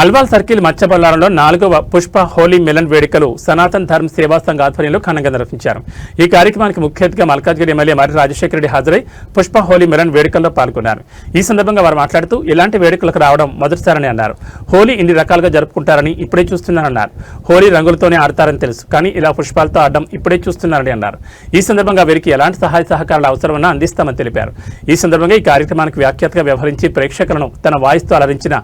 Alwal circle మచ్చబల్లారంలో 4వ Pushpa Holi melon వేడుకలు సనాతన్ ధర్మ సేవా సంఘ ఆధ్వర్యంలో ఘనంగా నిర్వహించారు. ఈ కార్యక్రమానికి ముఖ్య అతిథిగా మల్కాజ్గిరి ఎమ్మెల్యే మరి రాజశేఖర రెడ్డి హాజరై పుష్ప హోలీ మిలన్ వేడుకల్లో పాల్గొన్నారు. ఈ సందర్భంగా వారు మాట్లాడుతూ ఇలాంటి వేడుకలకు రావడం మొదటిసారని అన్నారు. హోలీ ఇన్ని రకాలుగా జరుపుకుంటారని ఇప్పుడే చూస్తున్నారన్నారు. హోలీ రంగులతోనే ఆడతారని తెలుసు, కానీ ఇలా పుష్పాలతో ఆడడం ఇప్పుడే చూస్తున్నారని అన్నారు. ఈ సందర్భంగా వీరికి ఎలాంటి సహాయ సహకారాలు అవసరమన్నా అందిస్తామని తెలిపారు. ఈ సందర్భంగా ఈ కార్యక్రమానికి వ్యాఖ్యాతగా వ్యవహరించి ప్రేక్షకులను తన వాయిస్తో అలరించిన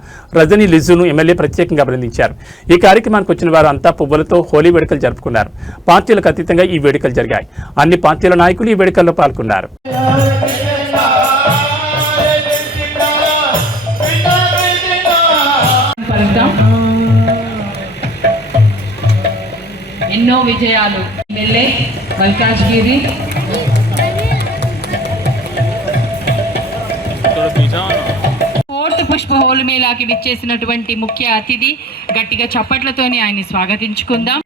రజనీ లిజును ఎమ్మెల్యే ప్రత్యేకంగా అభినందించారు. ఈ కార్యక్రమానికి వచ్చిన వారు అంతా పువ్వులతో హోలీ వేడుకలు జరుపుకున్నారు. పార్టీలకు అతీతంగా ఈ వేడుకలు జరిగాయి. అన్ని పార్టీల నాయకులు ఈ వేడుకల్లో పాల్గొన్నారు. ఎన్నో విజయాలు ఎమ్మెల్యే మల్కాజ్గిరి పుష్ప హోలీ మేళాకి విచ్చేసినటువంటి ముఖ్య అతిథి గట్టిగా చప్పట్లతోని ఆయన్ని స్వాగతించుకుందాం.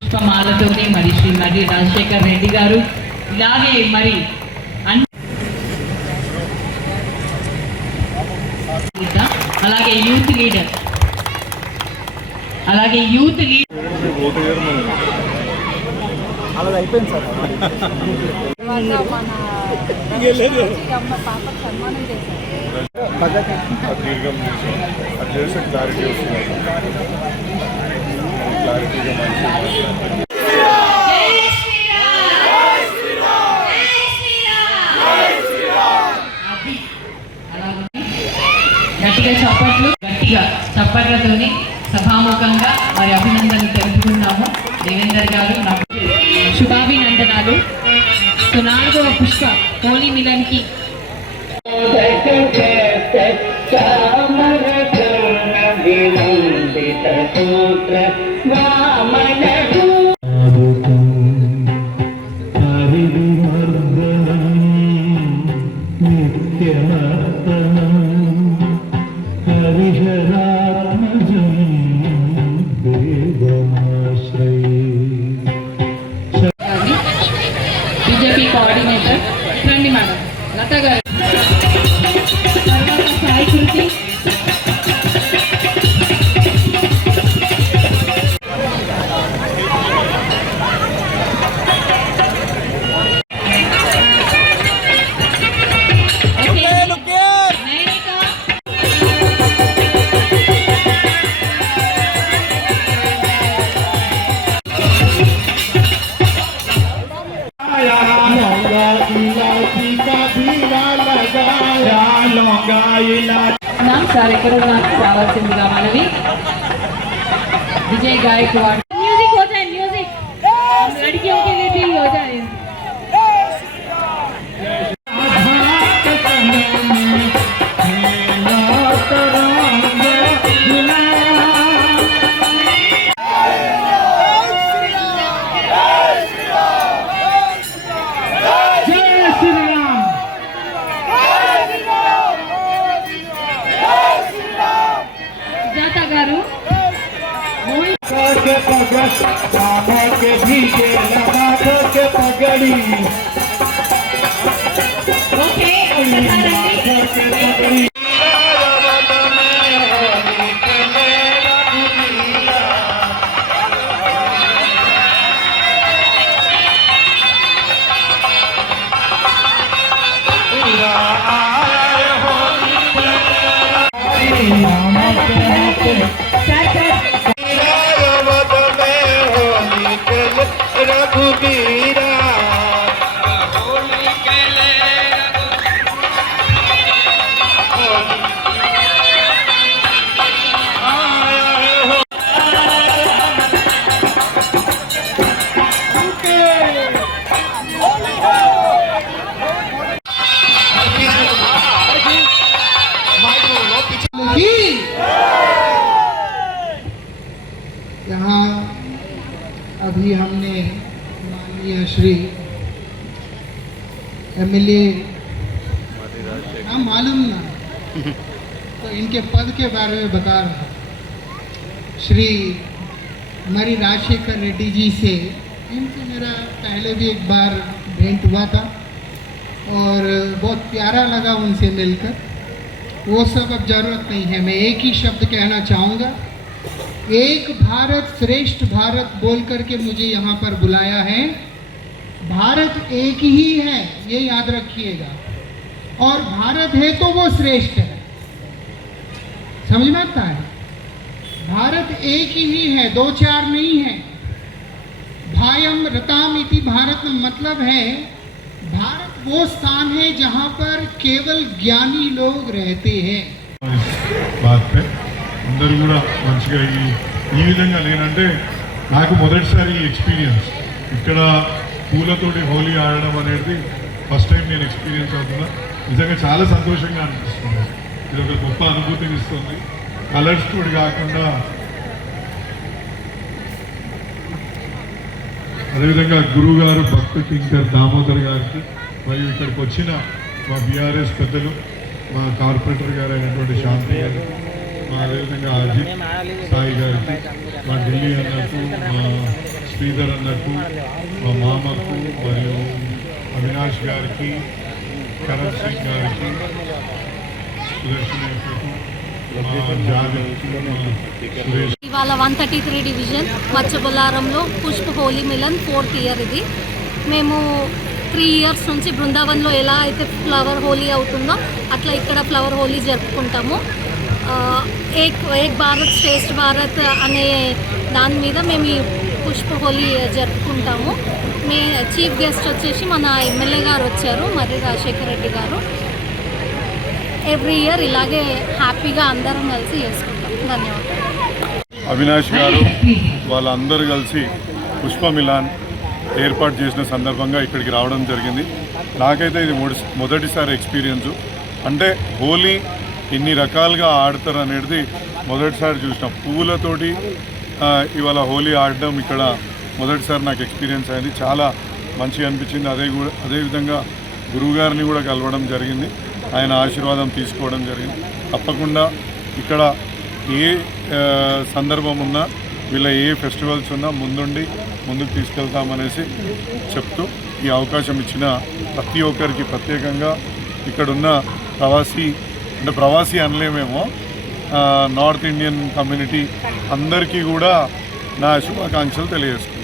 పుష్పమాలతోని మరి శ్రీ మరి రాజశేఖర్ రెడ్డి గారు ఇలాగే మరి అలాగే యూత్ లీడర్ అలా అయిపోయింది సార్. గట్టిగా చప్పట్లతోని సభాముఖంగా మరి అభినందనలు తెలుపుకున్నాము. దేవేందర్ గారు నాకు శుభాభినందనాలు. 4వ పుష్ప హోలీ మిలన్కి బీజేపీ కోఆర్డినేటర్ రండి మేడం లత గారు, తర్వాత సాయి కృతి, సార్ ఎక్కడ నాకు రావాల్సిందిగా మనవి. విజయ్ గాయక్వాడ్ म्यूजिक हो जाए, म्यूजिक लड़कियों के लिए भी हो जाए. यहाँ अभी हमने माननीय श्री एमएलए मालूम ना तो इनके पद के बारे में बता रहा हूँ. श्री मरी राजशेखर रेड्डी जी से इनसे मेरा पहले भी एक बार भेंट हुआ था. और बहुत प्यारा लगा उनसे मिलकर। वो सब अब ज़रूरत नहीं है, मैं एक ही शब्द कहना चाहूँगा, एक भारत श्रेष्ठ भारत बोल करके मुझे यहाँ पर बुलाया है। भारत एक ही है, ये याद रखिएगा, और भारत है तो वो श्रेष्ठ है, समझ में आता है। भारत एक ही है, दो चार नहीं है। भायम रताम इति भारत मतलब है भारत वो स्थान है जहाँ पर केवल ज्ञानी लोग रहते हैं। బాత్ అందరూ కూడా మంచిగా ఈ విధంగా నేనంటే నాకు మొదటిసారి ఈ ఎక్స్పీరియన్స్ ఇక్కడ పూలతోటి హోలీ ఆడడం అనేది ఫస్ట్ టైం నేను ఎక్స్పీరియన్స్ అవుతున్నా. నిజంగా చాలా సంతోషంగా అనిపిస్తుంది. ఇది ఒక గొప్ప అనుభూతిని ఇస్తుంది. కలర్స్ తోటి కాకుండా అదేవిధంగా గురువు గారు భక్త కింకర్ దామోదర్ గారికి మరియు ఇక్కడికి వచ్చిన మా బీఆర్ఎస్ పెద్దలు, మా కార్పొరేటర్ గారు అయినటువంటి శాంతి గారు, మా అదేవిధంగా అజిత్ సాయి గారికి, మా ఢిల్లీ అన్నకు, మా శ్రీధర్ అన్నకు, మా మామకు మరియు అవినాష్ గారికి, కరణ్ సింగ్ గారికి, సుదర్శన్ ఇవాళ 133 డివిజన్ మచ్చబొల్లారంలో పుష్ప హోలీ మిలన్ 4th ఇయర్. ఇది మేము 3 ఇయర్స్ నుంచి బృందావన్లో ఎలా అయితే ఫ్లవర్ హోలీ అవుతుందో అట్లా ఇక్కడ ఫ్లవర్ హోలీ జరుపుకుంటాము. ఏక్ భారత్ శ్రేష్ఠ భారత్ అనే దాని మీద మేము ఈ పుష్ప హోలీ జరుపుకుంటాము. చీఫ్ గెస్ట్ వచ్చేసి మన ఎమ్మెల్యే గారు వచ్చారు, మర్రి రాజశేఖర రెడ్డి గారు. ఎవ్రీ ఇయర్ ఇలాగే హ్యాపీగా అందరం కలిసి చేసుకుంటాం. ధన్యవాదాలు. అవినాష్ గారు వాళ్ళందరూ కలిసి పుష్ప మిలాన్ ఏర్పాటు చేసిన సందర్భంగా ఇక్కడికి రావడం జరిగింది. నాకైతే ఇది మొదటిసారి ఎక్స్పీరియన్స్. అంటే హోలీ ఇన్ని రకాలుగా ఆడతారు అనేది మొదటిసారి చూసినాం. పువ్వులతోటి ఇవాళ హోలీ ఆడడం ఇక్కడ మొదటిసారి నాకు ఎక్స్పీరియన్స్ అయింది. చాలా మంచిగా అనిపించింది. అదేవిధంగా గురువుగారిని కూడా కలవడం జరిగింది, ఆయన ఆశీర్వాదం తీసుకోవడం జరిగింది. తప్పకుండా ఇక్కడ ఏ సందర్భం ఉన్నా, వీళ్ళ ఏ ఫెస్టివల్స్ ఉన్నా ముందుకు తీసుకెళ్తామనేసి చెప్తూ ఈ అవకాశం ఇచ్చిన ప్రతి ఒక్కరికి ప్రత్యేకంగా ఇక్కడున్న ప్రవాసీ అనలేమేమో, నార్త్ ఇండియన్ కమ్యూనిటీ అందరికీ కూడా నా శుభాకాంక్షలు తెలియజేస్తున్నాను.